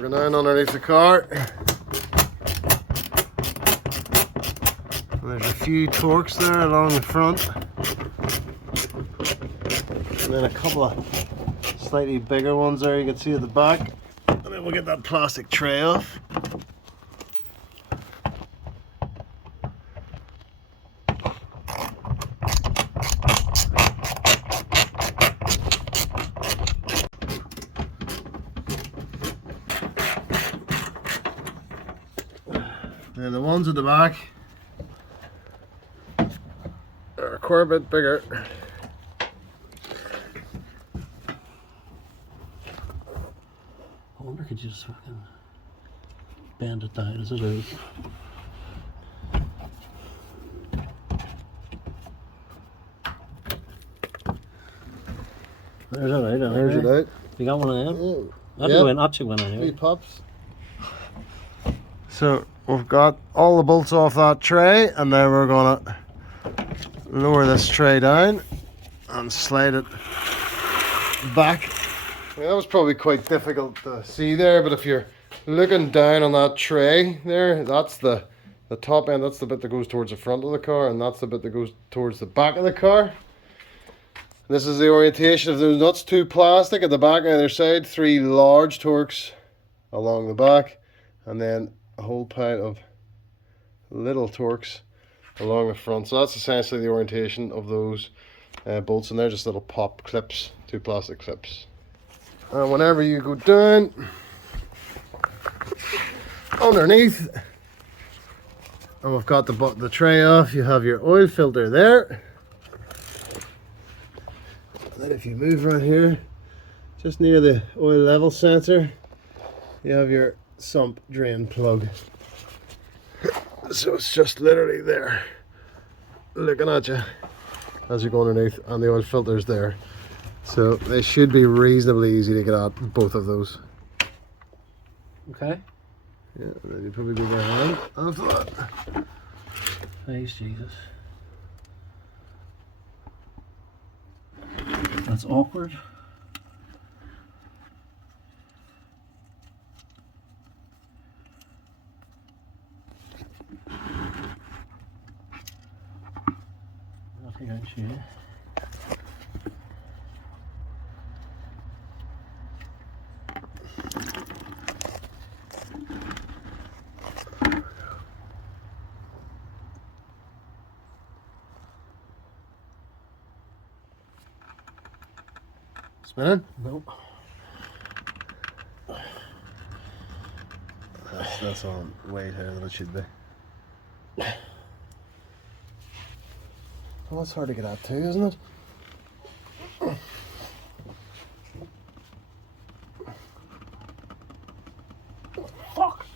we're going down underneath the car. And there's a few torques there along the front. And then a couple of slightly bigger ones there you can see at the back. And then we'll get that plastic tray off. And the ones at the back are quite a bit bigger. I wonder if you just fucking bend it down as it is. There's it out. There's it out. You got one of them? Oh, That'd yep. be an absolute one anyway. Three pops. So we've got all the bolts off that tray, and now we're gonna lower this tray down and slide it back. I mean, that was probably quite difficult to see there, but if you're looking down on that tray there, that's the top end, that's the bit that goes towards the front of the car, and that's the bit that goes towards the back of the car. This is the orientation of those nuts, two plastic at the back on either side, three large torques along the back, and then a whole pile of little torques along the front. So that's essentially the orientation of those bolts, and they're just little pop clips, two plastic clips. And whenever you go down underneath, and we've got the tray off, you have your oil filter there. And then if you move right here, just near the oil level sensor, you have your sump drain plug. So it's just literally there, looking at you as you go underneath, and the oil filter's there. So they should be reasonably easy to get at, both of those. Okay. Yeah, and then you probably go by hand after that. Thanks, Jesus. That's awkward. Nothing on you. Spinning? Nope. That's on way higher than it should be. Well, that's hard to get at too, isn't it? Fuck!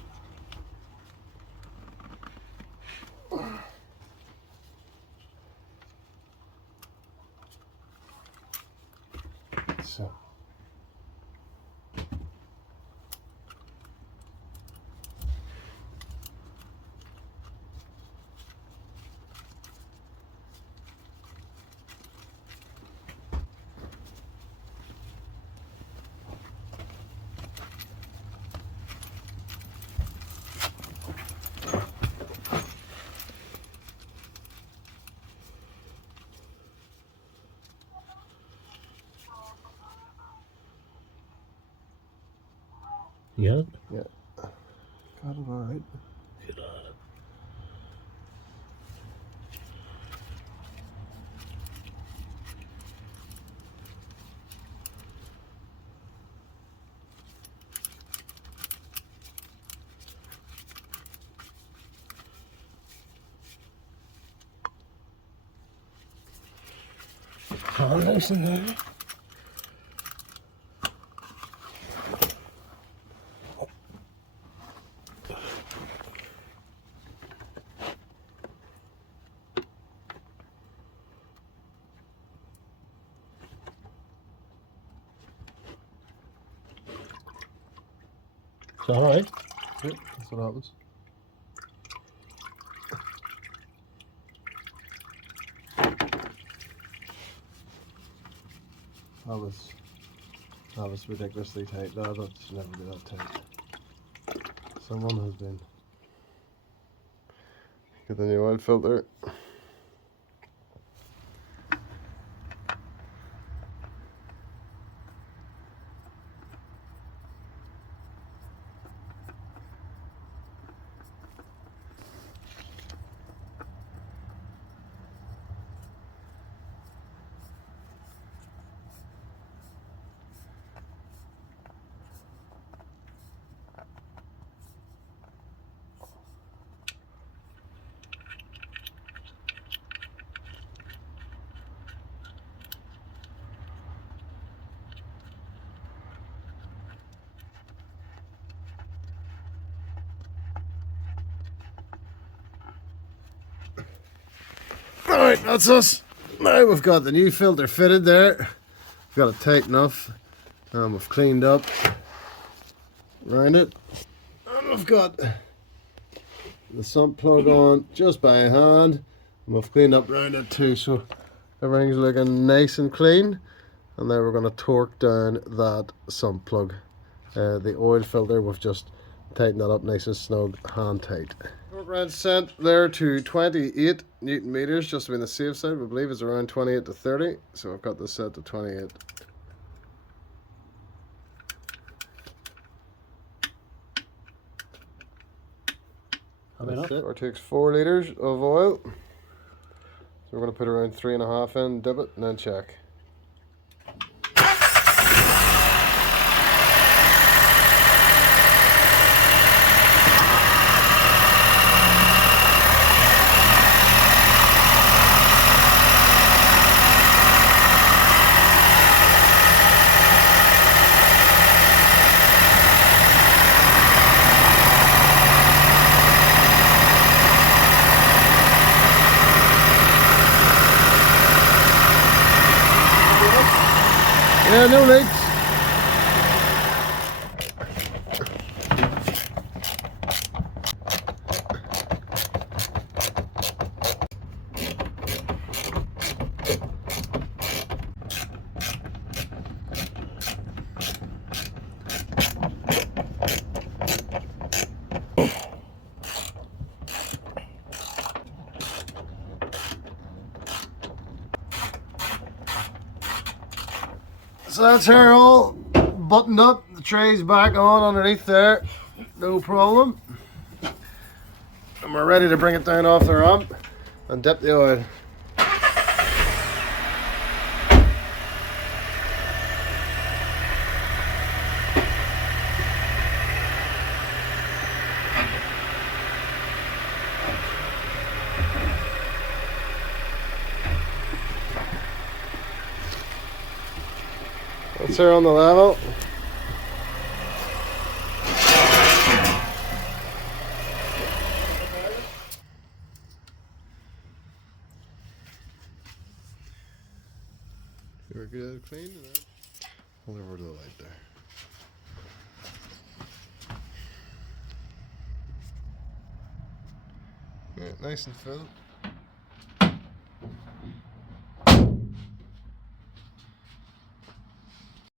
So. You got it? Yeah. Got it all right. Good on it. Oh, nice and there. It's alright. Yep, that's what happens. That was ridiculously tight. No, that should never be that tight. Someone has been. Get the new oil filter. Alright, that's us. Now we've got the new filter fitted there. We've got it tight enough. And we've cleaned up around it. And we've got the sump plug on just by hand. And we've cleaned up around it too, so everything's looking nice and clean. And now we're going to torque down that sump plug. The oil filter, we've just tightened that up nice and snug, hand tight. Torque wrench sent there to 28 Newton meters, just to be on the safe side. We believe it's around 28 to 30, so I've got this set to 28. That's it. Or takes 4 litres of oil. So we're going to put around 3.5 in, dip it, and then check. Yeah, no leaks. So that's her all buttoned up. The tray's back on underneath there, no problem. And we're ready to bring it down off the ramp and dip the oil. That's her on the level. We're good, clean. Hold over to the light there. Yeah, nice and full.